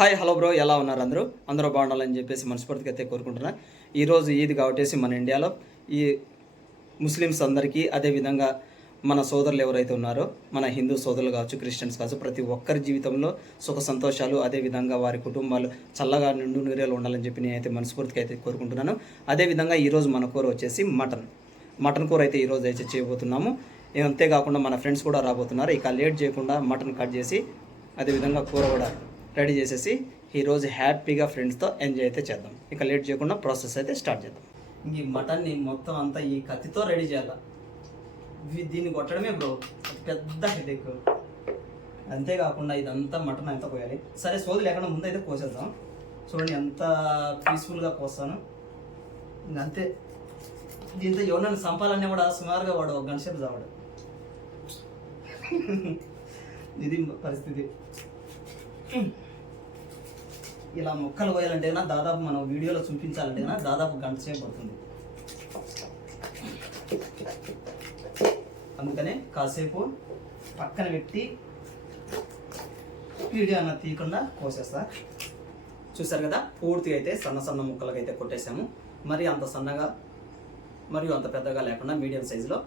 Hi hello bro, ఎలా ఉన్నారు? అందరూ బాగుండాలని చెప్పేసి మనస్ఫూర్తిగా అయితే కోరుకుంటున్నా. ఈరోజు ఈద్ కాబట్టి మన ఇండియాలో ఈ ముస్లిమ్స్ అందరికీ, అదేవిధంగా మన సోదరులు ఎవరైతే ఉన్నారో, మన హిందూ సోదరులు కావచ్చు, క్రిస్టియన్స్ కావచ్చు, ప్రతి ఒక్కరి జీవితంలో సుఖ సంతోషాలు, అదేవిధంగా వారి కుటుంబాలు చల్లగా నిండు నూరేలు ఉండాలని చెప్పి నేనైతే మనస్ఫూర్తిగా అయితే కోరుకుంటున్నాను. అదేవిధంగా ఈరోజు మన కూర వచ్చేసి మటన్ కూర అయితే ఈరోజు అయితే చేయబోతున్నాము. అంతేకాకుండా మన ఫ్రెండ్స్ కూడా రాబోతున్నారు. ఇక లేట్ చేయకుండా మటన్ కట్ చేసి అదేవిధంగా కూర కూడా రెడీ చేసేసి ఈరోజు హ్యాపీగా ఫ్రెండ్స్తో ఎంజాయ్ అయితే చేద్దాం. ఇక లేట్ చేయకుండా ప్రాసెస్ అయితే స్టార్ట్ చేద్దాం. ఈ మటన్ని మొత్తం అంతా ఈ కత్తితో రెడీ చేయాలి. దీన్ని కొట్టడమే బ్రో పెద్ద హెడేక్. అంతేకాకుండా ఇదంతా మటన్ అంతా కోయాలి. సరే, సోది లేకుండా ముందు అయితే కోసేద్దాం. చూడండి ఎంత పీస్ఫుల్గా కోస్తాను. అంతే. దీంతో ఎవరినైనా చంపాలన్నా కూడా సుమారుగా వాడు ఒక గంట సేపు చావాడు. ఇది పరిస్థితి. ఇలా మొక్కలు పోయాలంటేనా దాదాపు మనం వీడియోలో చూపించాలంటేనా దాదాపు గంట సేపు పడుతుంది. అందుకనే కాసేపు పక్కన పెట్టి వీడియో అన్న తీయకుండా కోసేస్తా. చూసారు కదా, పూర్తిగా అయితే సన్న సన్న ముక్కలకి అయితే కొట్టేసాము. మరి అంత సన్నగా మరియు అంత పెద్దగా లేకుండా మీడియం సైజులో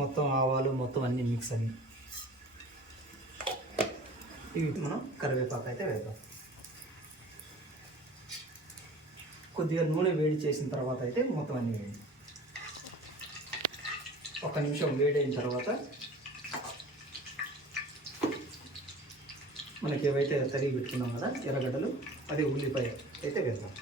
మొత్తం ఆవాలు మొత్తం అన్నీ మిక్స్ అయ్యి ఇవి మనం కరివేపాకు అయితే వేద్దాం. కొద్దిగా నూనె వేడి చేసిన తర్వాత అయితే మొత్తం అన్నీ వేయండి. ఒక నిమిషం వేడైన తర్వాత మనకి ఏవైతే తరిగి పెట్టుకున్నాం కదా ఎర్రగడ్డలు, అదే ఉల్లిపాయ అయితే వేద్దాం.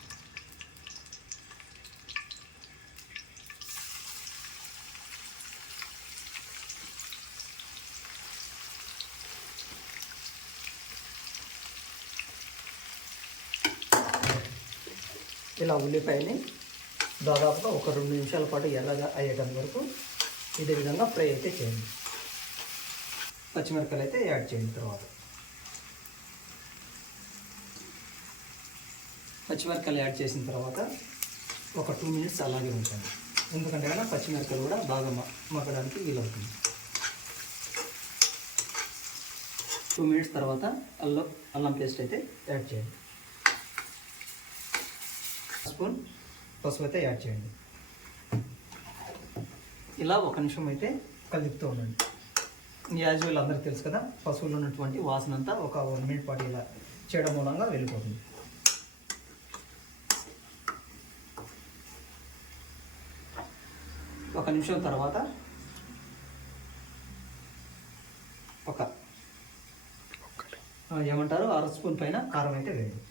ఇలా ఉల్లిపాయని దాదాపుగా ఒక 2 నిమిషాల పాటు ఎర్రగా అయ్యేటంత వరకు ఇదే విధంగా ఫ్రై అయితే చేయండి. పచ్చిమిరపకాయలు అయితే యాడ్ చేయండి. తర్వాత పచ్చిమిరపకాయలు యాడ్ చేసిన తర్వాత ఒక 2 మినిట్స్ అలాగే ఉంచండి. ఎందుకంటే కన్నా పచ్చిమిరపకాయలు కూడా బాగా మగ్గడానికి వీలవుతుంది. 2 మినిట్స్ తర్వాత అల్లం పేస్ట్ అయితే యాడ్ చేయండి. స్పూన్ పసుపు అయితే యాడ్ చేయండి. ఇలా ఒక నిమిషం అయితే కలుపుతూ ఉండండి. యాజువల్ అందరికీ తెలుసు కదా, పసుపులో ఉన్నటువంటి వాసన అంతా ఒక 1 మినిట్ పాటు ఇలా చేయడం మూలంగా వెళ్ళిపోతుంది. ఒక నిమిషం తర్వాత ఏమంటారు 1/2 స్పూన్ పైన కారం అయితే వేయండి.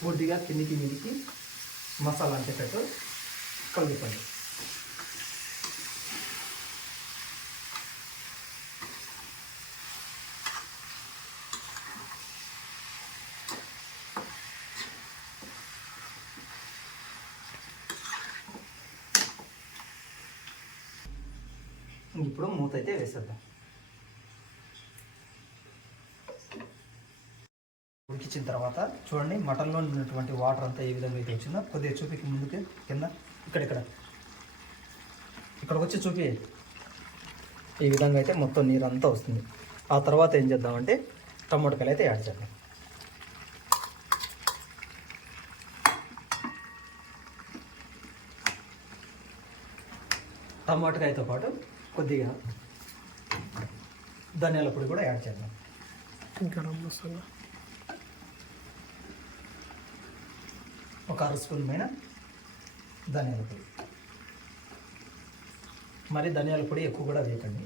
పూర్తిగా కిందికి మీదికి మసాలా అంటేటట్టు కలుపుకోండి. ఇప్పుడు మూత అయితే వేసేద్దాం. ఉడికించిన తర్వాత చూడండి, మటన్లో ఉన్నటువంటి వాటర్ అంతా ఏ విధంగా అయితే వచ్చిందో కొద్దిగా చూపికి ముందుకి కింద ఇక్కడికి వచ్చి చూపి ఈ విధంగా అయితే మొత్తం నీరు అంతా వస్తుంది. ఆ తర్వాత ఏం చేద్దామంటే టమోటాకాయలు అయితే యాడ్ చేద్దాం. టమాటకాయతో పాటు కొద్దిగా ధనియాల పొడి కూడా యాడ్ చేద్దాం. గరం మసాలా ఒక 1/2 స్పూన్ పైన ధనియాల పొడి. మరి ధనియాల పొడి ఎక్కువ కూడా వేయకండి,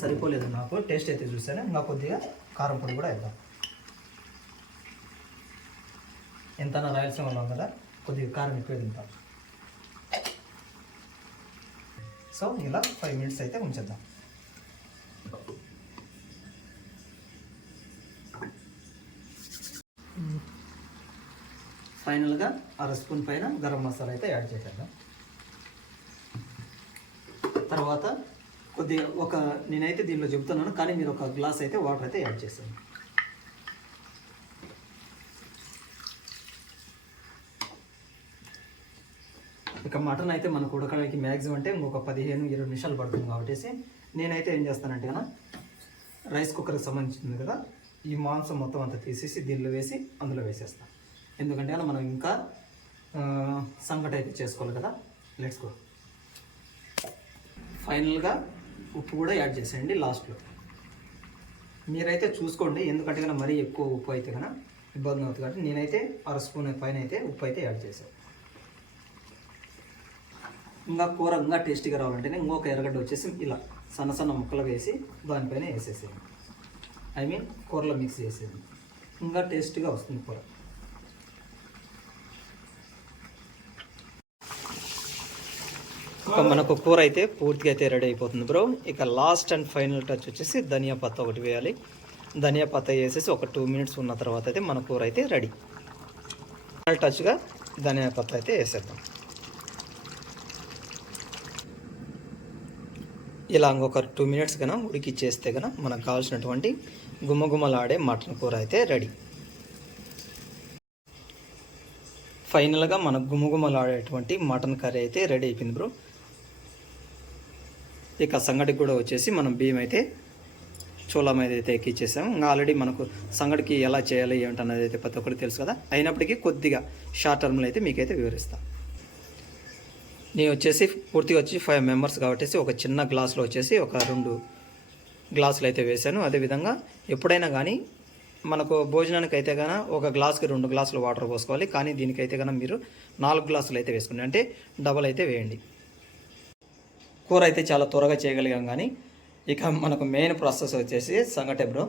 సరిపోలేదు నాకు. టేస్ట్ అయితే చూసాను. ఇంకా కొద్దిగా కారం పొడి కూడా వేద్దాం. ఎంతైనా రాయలసీమ ఉన్నాం కదా, కొద్దిగా కారం ఎక్కువ తింటాం. సో ఇలా 5 మినిట్స్ అయితే ఉంచేద్దాం. ఫైనల్గా 1/2 స్పూన్ పైన గరం మసాలా అయితే యాడ్ చేసేద్దాం. తర్వాత కొద్దిగా నేనైతే దీనిలో చెప్తున్నాను, కానీ మీరు ఒక గ్లాస్ అయితే వాటర్ అయితే యాడ్ చేస్తాను. ఇక మటన్ అయితే మనకు ఉడకడానికి మ్యాక్సిమం అంటే ఇంకొక 15-20 నిమిషాలు పడుతుంది కాబట్టి నేనైతే ఏం చేస్తానంటే కన్నా రైస్ కుక్కర్కి సంబంధించింది కదా, ఈ మాంసం మొత్తం అంతా తీసేసి దీనిలో వేసి అందులో వేసేస్తాను. ఎందుకంటే మనం ఇంకా సంగటి అయితే చేసుకోవాలి కదా. Let's go. ఫైనల్గా ఉప్పు కూడా యాడ్ చేసేయండి లాస్ట్లో. మీరైతే చూసుకోండి, ఎందుకంటే కన్నా మరీ ఎక్కువ ఉప్పు అయితే కన్నా ఇబ్బంది అవుతుంది కాబట్టి నేనైతే 1 స్పూన్ పైన అయితే ఉప్పు అయితే యాడ్ చేశాను. ఇంకా కూర ఇంకా టేస్టీగా రావాలంటేనే ఇంకొక ఎర్రగడ్డ వచ్చేసి ఇలా సన్న సన్న ముక్కలు వేసి దానిపైన వేసేసేయండి. ఐ మీన్ కూరలో మిక్స్ చేసేది, ఇంకా టేస్టీగా వస్తుంది కూర. మనకు కూర అయితే పూర్తిగా అయితే రెడీ అయిపోతుంది బ్రో. ఇక లాస్ట్ అండ్ ఫైనల్ టచ్ వచ్చేసి ధనియా పత్తా ఒకటి వేయాలి. ధనియా పత్తా వేసేసి ఒక 2 మినిట్స్ ఉన్న తర్వాత అయితే మన కూర అయితే రెడీ. ఫైనల్ టచ్గా ధనియా పత్తా అయితే వేసేద్దాం. ఇలా ఇంకొక 2 మినిట్స్ కన్నా ఉడికిచ్చేస్తే కన్నా మనకు కావాల్సినటువంటి గుమ్మగుమ్మలాడే మటన్ కూర అయితే రెడీ. ఫైనల్గా మన గుమ్మగుమ్మలాడేటువంటి మటన్ కర్రీ అయితే రెడీ అయిపోయింది బ్రో. ఇక సంగటికి కూడా వచ్చేసి మనం బియ్యం అయితే చోళం అయితే ఎక్కిచ్చేసాము. ఇంకా ఆల్రెడీ మనకు సంగటికి ఎలా చేయాలి ఏంటన్నది అయితే ప్రతి ఒక్కరికి తెలుసు కదా. అయినప్పటికీ కొద్దిగా షార్ట్ టర్మ్లో అయితే మీకైతే వివరిస్తాను. నేను వచ్చేసి పూర్తిగా వచ్చి 5 మెంబర్స్ కాబట్టి ఒక చిన్న గ్లాసులో వచ్చేసి ఒక 2 గ్లాసులు అయితే వేసాను. అదేవిధంగా ఎప్పుడైనా కానీ మనకు భోజనానికి అయితే కన్నా ఒక గ్లాస్కి 2 గ్లాసులు వాటర్ పోసుకోవాలి. కానీ దీనికైతే కన్నా మీరు 4 గ్లాసులు అయితే వేసుకోండి, అంటే డబల్ అయితే వేయండి. కూర అయితే చాలా త్వరగా చేయగలిగాం. కానీ ఇక మనకు మెయిన్ ప్రాసెస్ వచ్చేసి సంగటి బ్రో.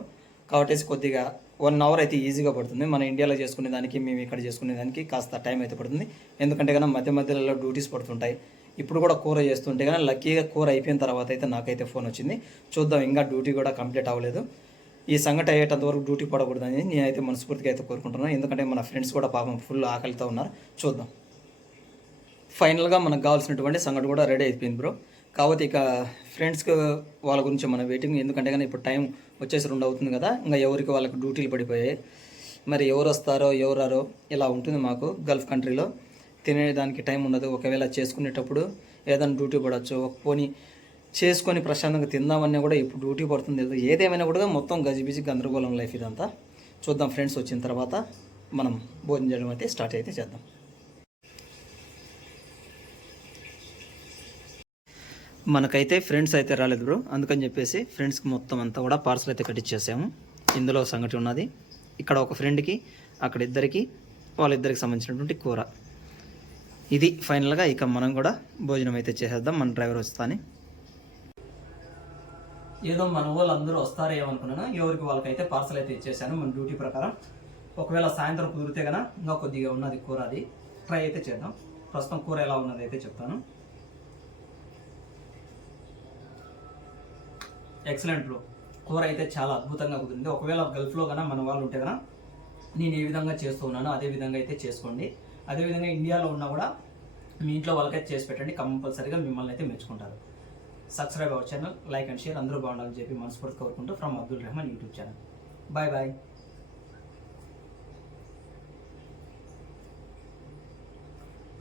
కాబట్టి కొద్దిగా 1 అవర్ అయితే ఈజీగా పడుతుంది. మన ఇండియాలో చేసుకునే దానికి మేము ఇక్కడ చేసుకునే దానికి కాస్త టైం అయితే పడుతుంది. ఎందుకంటే కన్నా మధ్య మధ్యలో డ్యూటీస్ పడుతుంటాయి. ఇప్పుడు కూడా కూర చేస్తుంటే కానీ లక్కీగా కూర అయిపోయిన తర్వాత అయితే నాకైతే ఫోన్ వచ్చింది. చూద్దాం, ఇంకా డ్యూటీ కూడా కంప్లీట్ అవ్వలేదు. ఈ సంగటి అయ్యేటంత వరకు డ్యూటీ పడకూడదని నేనైతే మనస్ఫూర్తిగా అయితే కోరుకుంటున్నాను. ఎందుకంటే మన ఫ్రెండ్స్ కూడా పాపం ఫుల్ ఆకలితో ఉన్నారు. చూద్దాం. ఫైనల్గా మనకు కావాల్సినటువంటి సంగటి కూడా రెడీ అయిపోయింది బ్రో. కాబట్టి ఇక ఫ్రెండ్స్కి వాళ్ళ గురించి మన వెయిటింగ్. ఎందుకంటే కానీ ఇప్పుడు టైం వచ్చేసి 2 అవుతుంది కదా. ఇంకా ఎవరికి వాళ్ళకి డ్యూటీలు పడిపోయాయి. మరి ఎవరు వస్తారో ఎవరారో ఇలా ఉంటుంది మాకు గల్ఫ్ కంట్రీలో. తినేదానికి టైం ఉండదు. ఒకవేళ చేసుకునేటప్పుడు ఏదైనా డ్యూటీ పడవచ్చు. పోనీ చేసుకొని ప్రశాంతంగా తిందామన్నా కూడా ఇప్పుడు డ్యూటీ పడుతుంది. ఏదేమైనా కూడా మొత్తం గజిబిజి గందరగోళం లైఫ్ ఇదంతా. చూద్దాం, ఫ్రెండ్స్ వచ్చిన తర్వాత మనం భోజనం చేయడం అయితే స్టార్ట్ అయితే చేద్దాం. మనకైతే ఫ్రెండ్స్ అయితే రాలేదు బ్రో. అందుకని చెప్పేసి ఫ్రెండ్స్కి మొత్తం అంతా కూడా పార్సల్ అయితే కట్టించేసాము. ఇందులో సంగటి ఉన్నది, ఇక్కడ ఒక ఫ్రెండ్కి, అక్కడ ఇద్దరికి, వాళ్ళిద్దరికి సంబంధించినటువంటి కూర. ఇది ఫైనల్గా ఇక మనం కూడా భోజనం అయితే చేసేద్దాం. మన డ్రైవర్ వస్తాని ఏదో మన వాళ్ళు అందరూ వస్తారో ఏమనుకున్నాను. ఎవరికి వాళ్ళకైతే పార్సల్ అయితే ఇచ్చేసాను మన డ్యూటీ ప్రకారం. ఒకవేళ సాయంత్రం కుదిరితే కన్నా ఇంకా కొద్దిగా ఉన్నది కూర, అది ట్రై అయితే చేద్దాం. ప్రస్తుతం కూర ఎలా ఉన్నది అయితే చెప్తాను. Excellent bro. కూర అయితే చాలా అద్భుతంగా కుదిరింది. ఒకవేళ గల్ఫ్లో కన్నా మన వాళ్ళు ఉంటే కన్నా నేను ఏ విధంగా చేస్తూ ఉన్నానో అదే విధంగా అయితే చేసుకోండి. అదేవిధంగా ఇండియాలో ఉన్నా కూడా మీ ఇంట్లో వాళ్ళకైతే చేసి పెట్టండి. కంపల్సరీగా మిమ్మల్ని అయితే మెచ్చుకుంటారు. Subscribe our channel, like and share. అందరూ బాగుండాలని చెప్పి మనస్ఫూర్తి కోరుకుంటూ from Abdul Rahman YouTube channel. Bye bye.